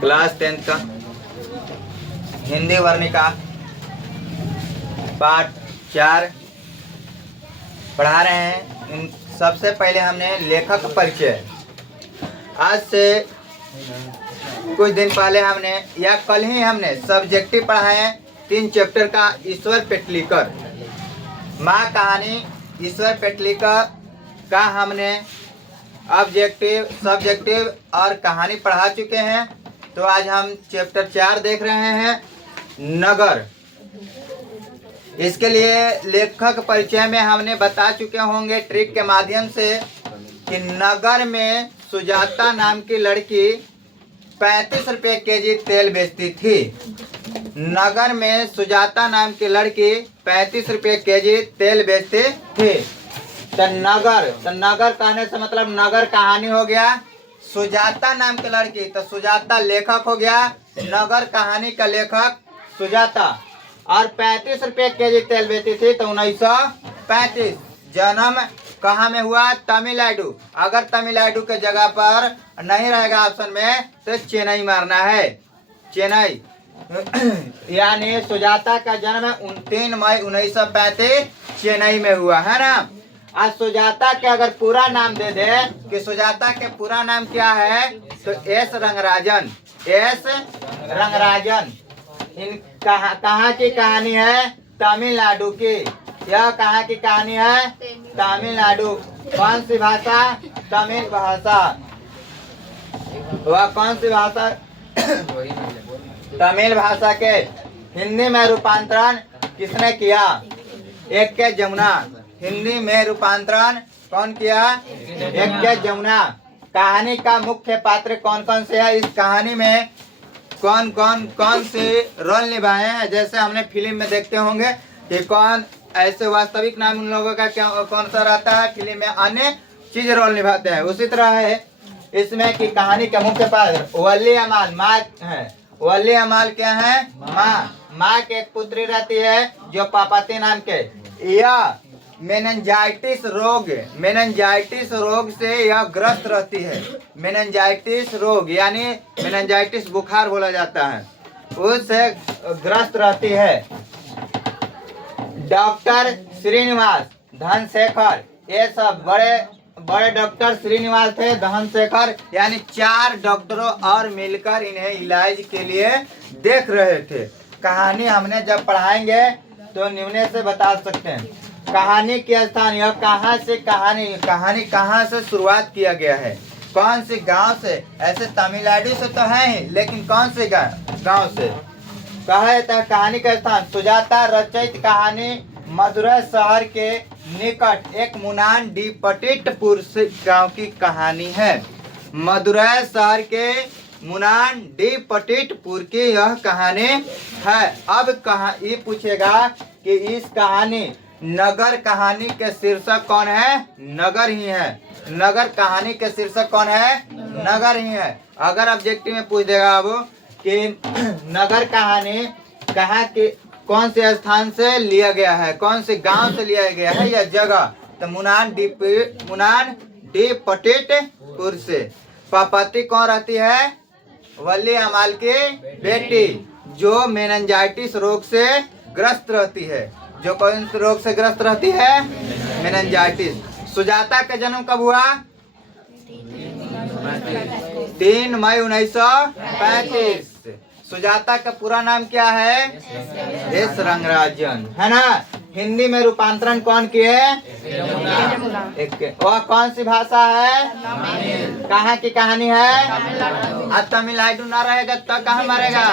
Class 10 का हिंदी वर्णिका पाठ 4 पढ़ा रहे हैं। सबसे पहले हमने लेखक परिचय, आज से कुछ दिन पहले हमने या कल ही हमने सब्जेक्टिव पढ़ा है 3 चैप्टर का। ईश्वर पेटलीकर माँ कहानी ईश्वर पेटलीकर का हमने ऑब्जेक्टिव, सब्जेक्टिव और कहानी पढ़ा चुके हैं। तो आज हम चैप्टर 4 देख रहे हैं, नगर। इसके लिए लेखक परिचय में हमने बता चुके होंगे ट्रिक के माध्यम से कि नगर में सुजाता नाम की लड़की 35 रुपये केजी तेल बेचती थी। नगर में सुजाता नाम की लड़की 35 रुपये केजी तेल बेचती थी। तो नगर कहने से मतलब नगर कहानी हो गया। सुजाता नाम की लड़की, तो सुजाता लेखक हो गया, नगर कहानी का लेखक सुजाता। और 35 रुपये केजी तेल बेचती थी। तो 1935 जन्म कहाँ में हुआ? तमिलनाडु। अगर तमिलनाडु के जगह पर नहीं रहेगा ऑप्शन में तो चेन्नई मारना है, चेन्नई। यानी सुजाता का जन्म 3 मई 1935 चेन्नई में हुआ है ना। आज सुजाता के अगर पूरा नाम दे दे कि सुजाता के पूरा नाम क्या है, तो एस रंगराजन, एस रंगराजन। इन कहाँ की कहानी है? तमिलनाडु की। यह कहाँ की कहानी है? तमिलनाडु। कौन सी भाषा? तमिल भाषा। वह कौन सी भाषा? तमिल भाषा के हिंदी में रूपांतरण किसने किया? एक के जमुना। हिंदी में रूपांतरण कौन किया? एक के जमुना। कहानी का मुख्य पात्र कौन कौन से है? इस कहानी में कौन से रोल निभाए हैं? जैसे हमने फिल्म में देखते होंगे कि कौन ऐसे वास्तविक नाम उन लोगों का क्या कौन सा रहता है, फिल्म में अन्य चीज रोल निभाते हैं। उसी तरह है इसमें कि कहानी का मुख्य पात्र वली अमाल माँ है। वली अमाल क्या है? माँ के एक पुत्री रहती है जो पापाती नाम के। यह मेनिंजाइटिस रोग से यह ग्रस्त रहती है। मेनिंजाइटिस रोग यानी मेनिंजाइटिस बुखार बोला जाता है, उससे ग्रस्त रहती है। डॉक्टर श्रीनिवास, धनशेखर, ये सब बड़े डॉक्टर श्रीनिवास थे, धनशेखर, यानी 4 डॉक्टरों और मिलकर इन्हें इलाज के लिए देख रहे थे। कहानी हमने जब पढ़ाएंगे तो निम्न से बता सकते हैं। कहानी के स्थान, यह कहाँ से कहानी कहाँ से शुरुआत किया गया है? कौन से गांव से? ऐसे तमिलनाडु से तो है ही, लेकिन कौन से गांव से? कहा था कहानी का स्थान सुजाता रचित कहानी मदुरै शहर के निकट एक मुनान डी पटिटपुर से गांव की कहानी है। मदुरै शहर के मुनान डी पटिटपुर की यह कहानी है। अब ये पूछेगा कि इस कहानी नगर कहानी के शीर्षक कौन है? नगर ही है। नगर कहानी के शीर्षक कौन है? नगर ही है। अगर ऑब्जेक्टिव में पूछ देगा वो कि नगर कहानी कहाँ के कौन से स्थान से लिया गया है, कौन से गांव से लिया गया है यह जगह, तो मुनान डी पटिटपुर से। पापाती कौन रहती है? वली अमाल की बेटी, जो मेनिंजाइटिस रोग से ग्रस्त रहती है। जो कौन से रोग से ग्रस्त रहती है? मेनिंजाइटिस। सुजाता का जन्म कब हुआ? 3 मई 1935। सुजाता का पूरा नाम क्या है? एस रंगराजन, है ना। हिंदी में रूपांतरण कौन किए? वह कौन सी भाषा है? कहाँ की कहानी है? तमिलनाडु ना रहेगा तो कहाँ मरेगा?